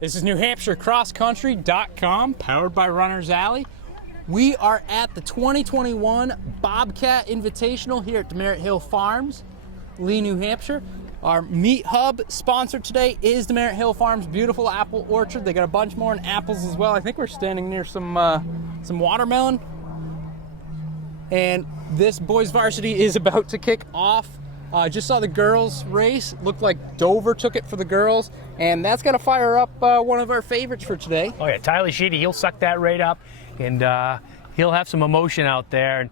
This is NewHampshireCrossCountry.com, powered by Runner's Alley. We are at the 2021 Bobcat Invitational here at Demerit Hill Farms, Lee, New Hampshire. Our meat hub sponsor today is Demerit Hill Farms' beautiful apple orchard. They got a bunch more in apples as well. I think we're standing near some watermelon. And this boys varsity is about to kick off. Just saw the girls race. Looked like Dover took it for the girls, and that's going to fire up one of our favorites for today. Oh yeah, Tyler Sheedy, he'll suck that right up, and he'll have some emotion out there. And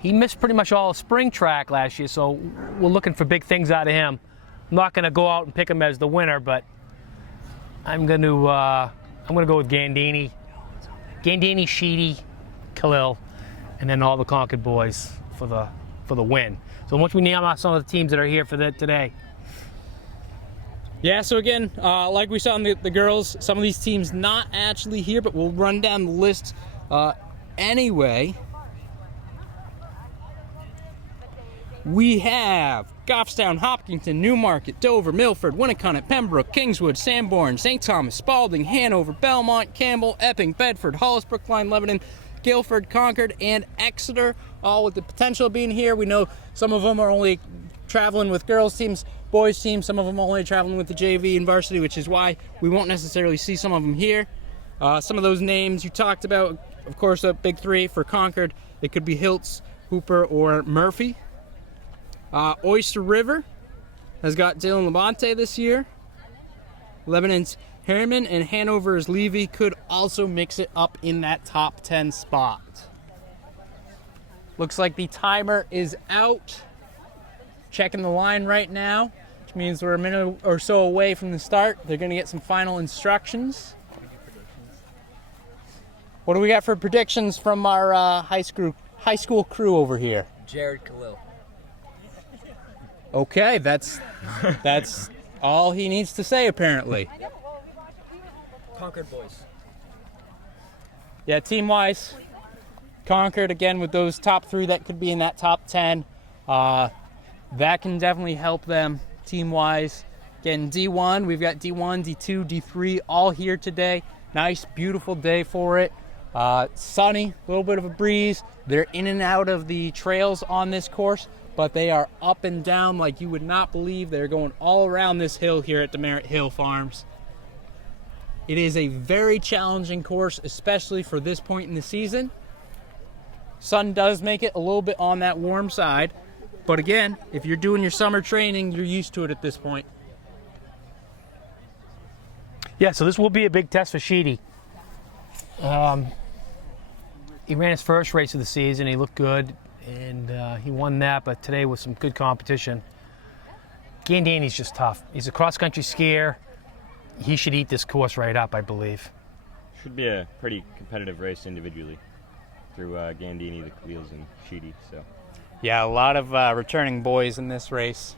he missed pretty much all of spring track last year, so we're looking for big things out of him. I'm not going to go out and pick him as the winner, but I'm going to go with Gandini, Sheedy, Khalil, and then all the Concord boys for the win. So once we name out some of the teams that are here for today. Yeah, so again, like we saw in the girls, some of these teams not actually here, but we'll run down the list anyway. We have Goffstown, Hopkinton, Newmarket, Dover, Milford, Winnicott, Pembroke, Kingswood, Sanborn, St. Thomas, Spalding, Hanover, Belmont, Campbell, Epping, Bedford, Hollis, Brookline, Lebanon, Guilford, Concord, and Exeter, all with the potential of being here. We know some of them are only traveling with girls teams, boys teams, some of them only traveling with the JV and varsity, which is why we won't necessarily see some of them here. Some of those names you talked about, of course, a big three for Concord. It could be Hiltz, Hooper, or Murphy. Oyster River has got Dylan Labonte this year. Lebanon's Harriman and Hanover's Levy could also mix it up in that top 10 spot. Looks like the timer is out. Checking the line right now, which means we're a minute or so away from the start. They're going to get some final instructions. What do we got for predictions from our high school crew over here? Jared Khalil. Okay, that's all he needs to say apparently. Concord boys. Yeah, team-wise, Concord again with those top three that could be in that top 10. That can definitely help them team-wise. Again, D1, we've got D1, D2, D3 all here today. Nice, beautiful day for it. Sunny, a little bit of a breeze. They're in and out of the trails on this course, but they are up and down like you would not believe. They're going all around this hill here at Demerit Hill Farms. It is a very challenging course, especially for this point in the season. Sun does make it a little bit on that warm side, but again, if you're doing your summer training, you're used to it at this point. Yeah, so this will be a big test for Sheedy. He ran his first race of the season. He looked good, and he won that, but today was some good competition. Gandini's just tough. He's a cross-country skier. He should eat this course right up, I believe. Should be a pretty competitive race individually through Gandini, the Khalils, and Sheedy. So. Yeah, a lot of returning boys in this race.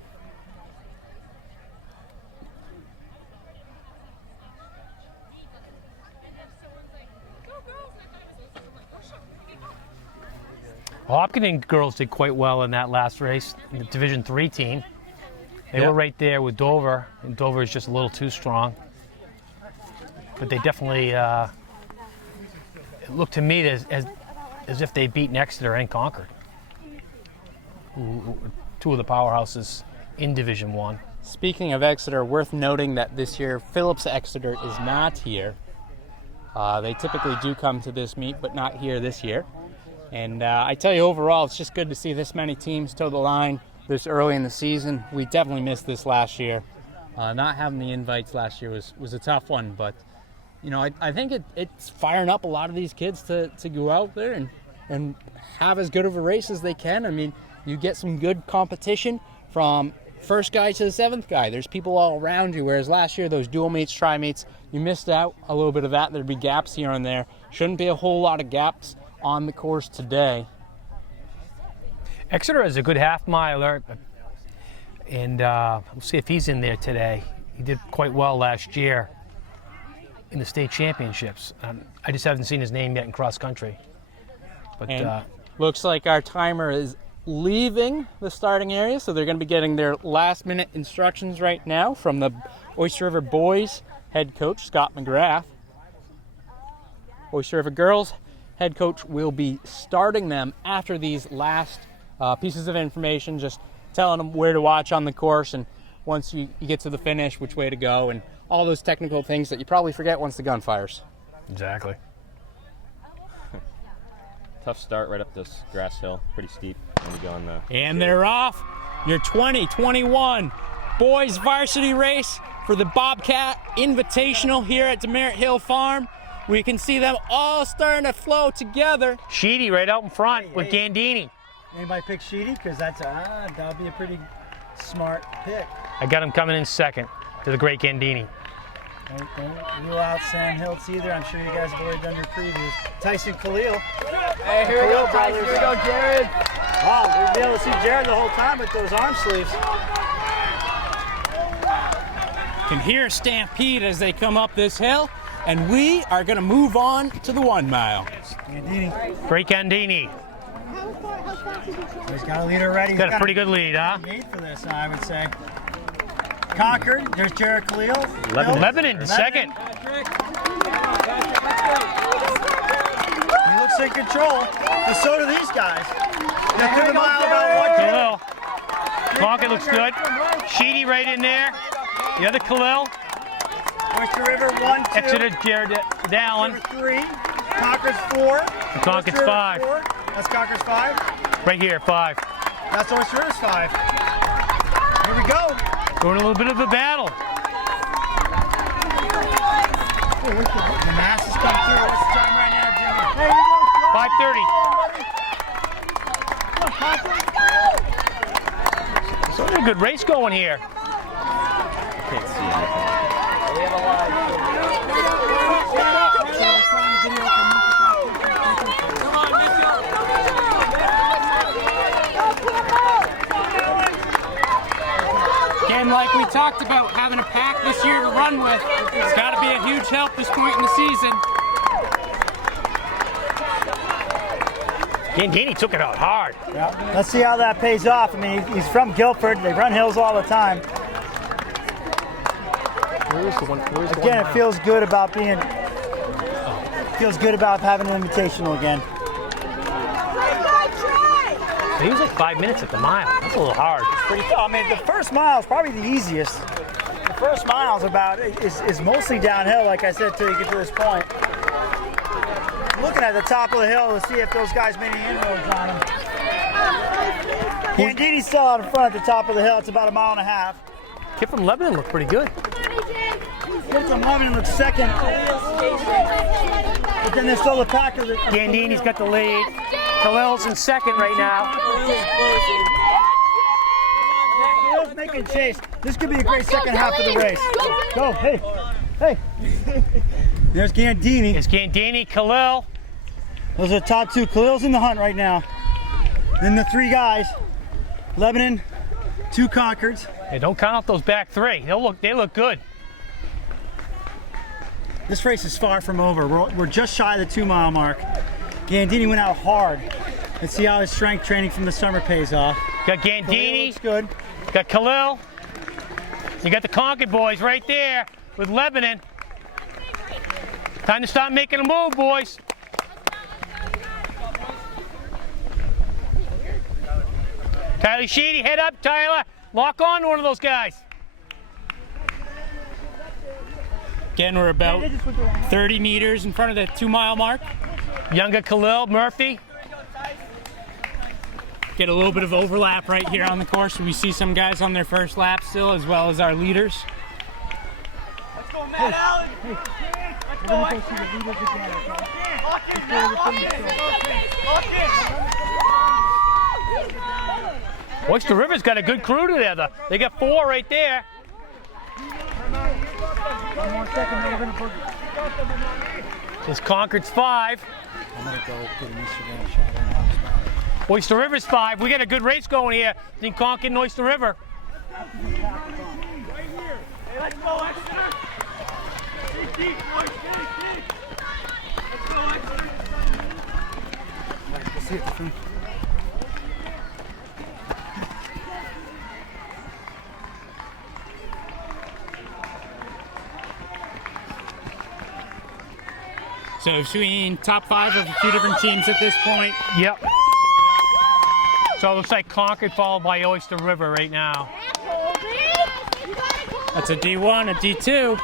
Hopkinton girls did quite well in that last race, in the Division III team. They were right there with Dover, and Dover is just a little too strong. But they definitely, it looked to me as if they beat Exeter and Concord, two of the powerhouses in Division I. Speaking of Exeter, worth noting that this year Phillips Exeter is not here. They typically do come to this meet, but not here this year. And I tell you, overall, it's just good to see this many teams toe the line this early in the season. We definitely missed this last year. Not having the invites last year was a tough one, but you know, I think it's firing up a lot of these kids to go out there and have as good of a race as they can. I mean, you get some good competition from first guy to the seventh guy. There's people all around you, whereas last year, those dual mates, tri-mates, you missed out a little bit of that. There'd be gaps here and there. Shouldn't be a whole lot of gaps on the course today. Exeter is a good half miler, and we'll see if he's in there today. He did quite well last year in the state championships. I just haven't seen his name yet in cross country. But looks like our timer is leaving the starting area, so they're going to be getting their last minute instructions right now from the Oyster River boys head coach Scott McGrath. Oyster River girls head coach will be starting them after these last pieces of information, just telling them where to watch on the course, and once you get to the finish, which way to go, and all those technical things that you probably forget once the gun fires. Exactly. Tough start right up this grass hill, pretty steep. When you go on the And they're off. Your 2021 boys varsity race for the Bobcat Invitational here at Demerit Hill Farm. We can see them all starting to flow together. Sheedy right out in front with Gandini. Anybody pick Sheedy? Because that'll be a pretty smart pick. I got him coming in second to the great Gandini. Don't rule out Sam Hiltz either. I'm sure you guys have already done your previews. Tyson Khalil. Hey, here we go, Tyson. Here we go, Jared. Wow, we'll be able to see Jared the whole time with those arm sleeves. Can hear a stampede as they come up this hill, and we are going to move on to the 1 mile. Gandini. Great Gandini. He's got a leader ready. Got a pretty good lead, huh? Made for this, I would say. Concord. There's Jared Khalil. Lebanon in second. He looks in control, but so do these guys. They're through the mile about 1 Khalil. Concord looks good. Sheedy right in there. The other Khalil. Oyster River 1, 2. Exeter Jared Dallin. Oyster River 3. Concord's 4. And Concord's Oyster River 5. 4. That's Concord's 5. Right here, 5. That's Oyster River's 5. Here we go. Going a little bit of a battle. The masses come through. What's the time right now, Jimmy? There you go. 5:30. So there's a good race going here. can't see anything. We have a line. And like we talked about, having a pack this year to run with, it's got to be a huge help this point in the season. Gandini took it out hard. Yeah. Let's see how that pays off. I mean, he's from Guilford. They run hills all the time. Again, it feels good about being. Feels good about having an invitational again. He was like 5 minutes at the mile. That's a little hard. Pretty. I mean, the first mile is probably the easiest. The first mile is mostly downhill, like I said, till you get to this point. Looking at the top of the hill to see if those guys made any inroads on him. Gandini's still out in front at the top of the hill. It's about 1.5 miles. Kid from Lebanon looked pretty good. Kid from Lebanon looks second. But then there's still the pack of the. Gandini's got the lead. Khalil's in second right now. Khalil's making chase. This could be a great second half of the race. Go, hey, hey. There's Gandini. It's Gandini, Khalil. Those are the top two. Khalil's in the hunt right now. Then the three guys, Lebanon, 2 Concords. Hey, don't count out those back 3. They look good. This race is far from over. We're just shy of the 2 mile mark. Gandini went out hard. Let's see how his strength training from the summer pays off. Got Khalil Gandini, looks good. got Khalil. You got the Concord boys right there with Lebanon. Time to start making a move, boys. Tyler Sheedy, head up, Tyler. Lock on to one of those guys. Again, we're about 30 meters in front of the 2 mile mark. Younger Khalil, Murphy. Get a little bit of overlap right here on the course. We see some guys on their first lap still, as well as our leaders. Let's go, Matt Allen. Let's go, Mike. Lock in now, lock in. Lock in. Oyster River's got a good crew together. They got 4 right there. 1 more second, they're gonna put. This Concord's 5. I'm gonna go get an Instagram shot on that. Oyster River's 5. We got a good race going here between Concord and Oyster River. Right here. Hey, let's go, Exeter. Deep, deep, boys. Deep. Let's go, Exeter. Let's see it from. So between top 5 of a few different teams at this point. Yep. So it looks like Concord followed by Oyster River right now. That's a D1, a D2.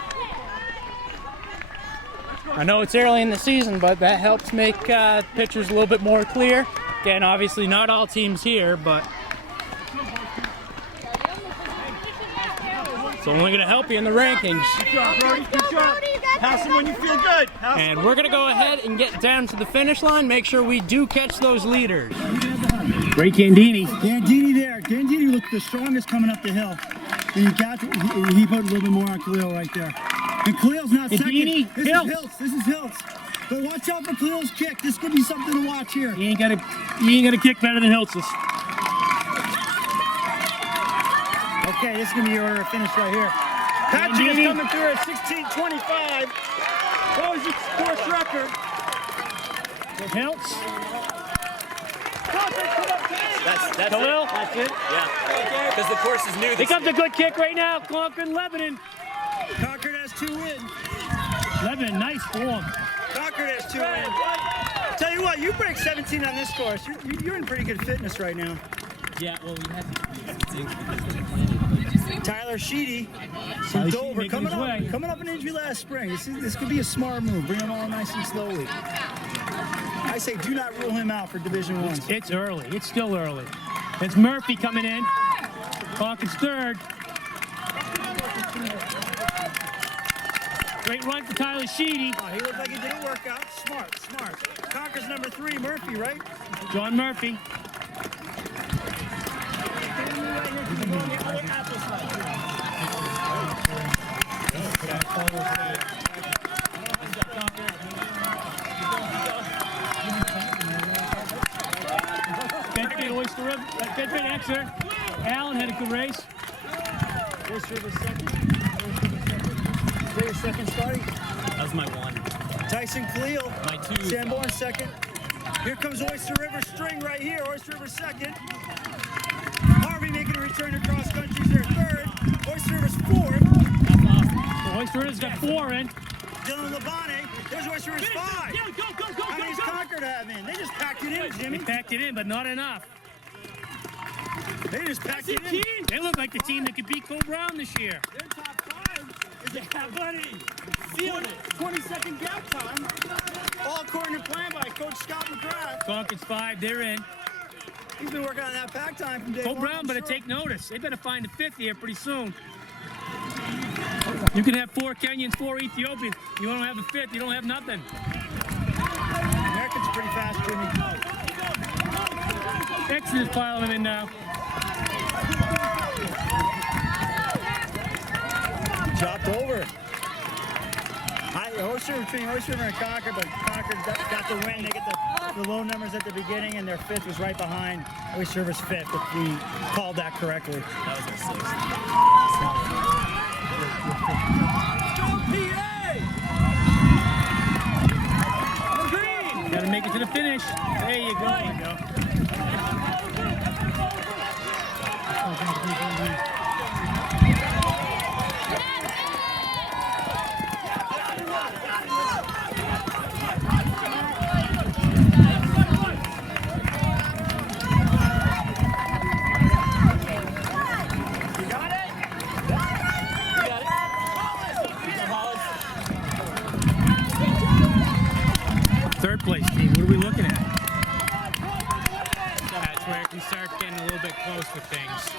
I know it's early in the season, but that helps make pictures a little bit more clear. Again, obviously not all teams here, but it's only going to help you in the rankings. Good job, Brody. Good job. Pass them when you feel good. And we're going to go ahead and get down to the finish line. Make sure we do catch those leaders. Great Gandini. Gandini there. Gandini looked the strongest coming up the hill. And he put a little bit more on Khalil right there. And Khalil's not Gandini, second. This is Hiltz. But watch out for Khalil's kick. This could be something to watch here. He ain't got a kick better than Hiltz's. Okay, this is going to be your order of finish right here. Patrick is coming through at 16:25. What was his course record? Hiltz. That's Khalil. it. That's it. Yeah. Because the course is new. Here This comes a good kick right now. Concord, Lebanon. Concord has 2 wins. Lebanon, nice form. Concord has 2 wins. Tell you what, you break 17 on this course. You're in pretty good fitness right now. Yeah, well, we had Tyler Sheedy from Dover coming up an injury last spring. This could be a smart move. Bring him all nice and slowly. I say do not rule him out for Division I. It's early. It's still early. It's Murphy coming in. Concord's third. Great run for Tyler Sheedy. Oh, he looked like he did a workout. Smart. Concord's number 3, Murphy, right? John Murphy. Bedford, Oyster River, Bedford, Exeter. Allen had a good race. Oyster River second. Is that your second, Scotty? That was my one. Tyson Cleo. My 2. Sanborn second. Here comes Oyster River string right here. Oyster River second. Harvey making a return across country. Their third. Oyster River's 4th. Oyster River's got 4 in. Dylan Labane. There's Oyster River's 5. How many's Concord have in? They just packed it in, They Jimmy. packed it in, but not enough. They just packed it in. They look like the team that could beat Cole Brown this year. Their top 5 is buddy. Sealed it. 20-second gap time. All according to plan by Coach Scott McGrath. Concord's 5, they're in. He's been working on that pack time from day Cole one. Brown I'm better sure. take notice. They better find the 5th here pretty soon. You can have 4 Kenyans, 4 Ethiopians. You don't have a 5th, you don't have nothing. Americans are pretty fast, Jimmy. Exeter's piling them in now. Chopped over. Between Oyster River and Concord, but Concord got the win. They get the low numbers at the beginning, and their 5th was right behind Oyster River's 5th, if we called that correctly. That was our 6th. Gotta make it to the finish. There you go. Third place team, what are we looking at? That's where it can start getting a little bit close with things.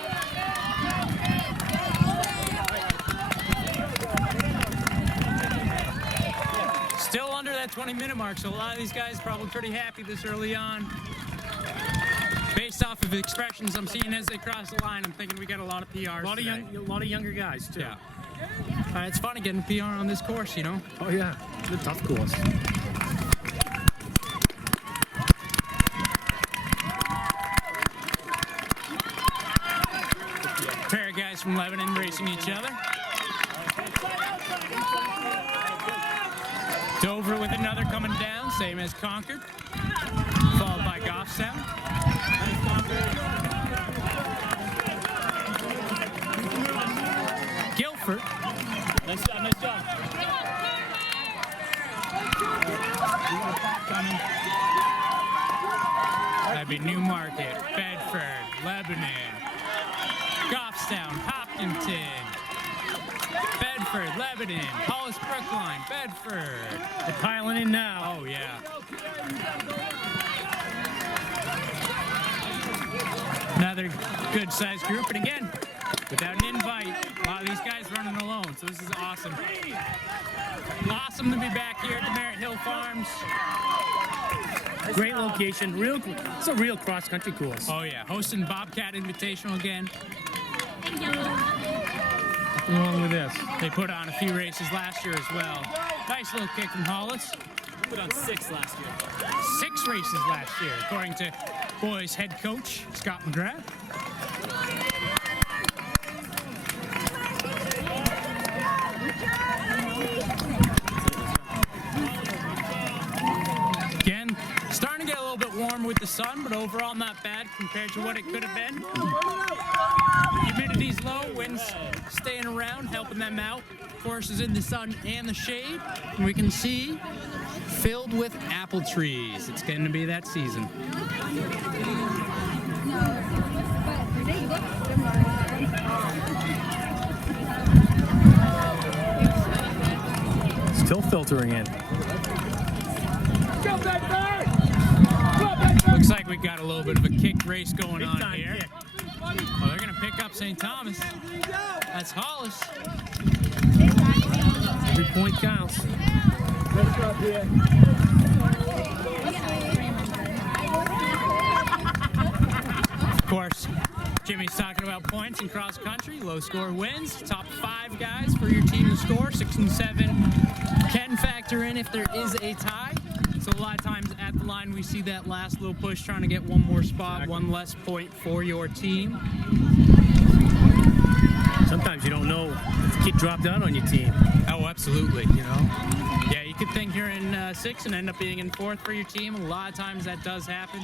Still under that 20-minute mark, so a lot of these guys probably pretty happy this early on. Based off of expressions I'm seeing as they cross the line, I'm thinking we got a lot of PRs. A lot of younger guys too. Yeah. It's funny getting a PR on this course, you know? Oh yeah, it's a tough course. Pair of guys from Lebanon racing each other. Dover with another coming down, same as Concord, followed by Goffstown. Guilford. Nice job, nice job. That'd be Newmarket, Bedford, Lebanon, Goffstown, Hopkinton, Bedford, Lebanon, Hollis Brookline, Bedford. They're piling in now. Oh, yeah. Another good-sized group, and again, without an invite, a lot of these guys running alone, so this is awesome. Awesome to be back here at the Merritt Hill Farms. Great location. It's a real cross-country course. Oh, yeah, hosting Bobcat Invitational again. Nothing wrong with this. They put on a few races last year as well. Nice little kick from Hollis. Put on 6 last year. 6 races last year, according to boys head coach Scott McGrath. Again, starting to get a little bit warm with the sun, but overall not bad compared to what it could have been. Humidity's low, winds staying around, helping them out. Course is in the sun and the shade, and we can see filled with apple trees. It's going to be that season. Still filtering in. Looks like we got a little bit of a kick race going on Big-time here. kick. Oh, they're going to pick up St. Thomas. That's Hollis. Every point counts. Of course, Jimmy's talking about points in cross country. Low score wins. Top 5 guys for your team to score. 6 and 7 can factor in if there is a tie. So a lot of times at the line we see that last little push trying to get one more spot, one less point for your team. Sometimes you don't know if the kid dropped out on your team. Oh, absolutely. You know, yeah, you could think you're in 6th and end up being in 4th for your team. A lot of times that does happen.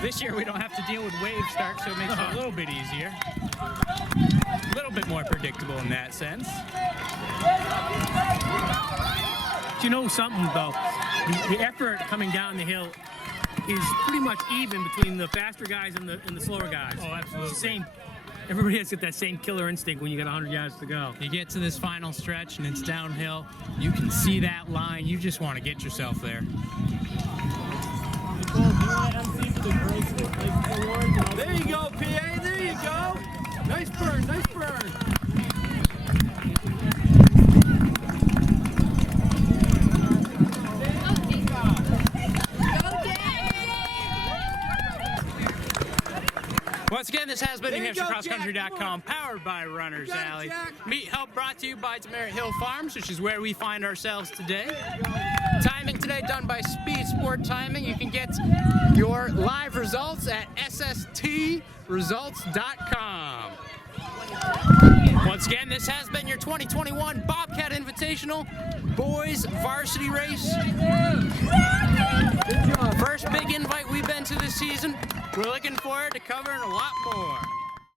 This year we don't have to deal with wave start, so it makes it a little bit easier. A little bit more predictable in that sense. But you know something though, the effort coming down the hill is pretty much even between the faster guys and the slower guys. Oh, absolutely. It's the same. Everybody has got that same killer instinct when you got 100 yards to go. You get to this final stretch and it's downhill. You can see that line. You just want to get yourself there. There you go, PA. There you go. Nice burn. Nice burn. Once again, this has been NewHampshireCrossCountry.com, powered by Runners Alley. Meet Help brought to you by Merritt Hill Farms, which is where we find ourselves today. Timing today done by Speed Sport Timing. You can get your live results at SSTresults.com. Once again, this has been your 2021 Bobcat Invitational Boys Varsity Race. First big invite we've been to this season. We're looking forward to covering a lot more.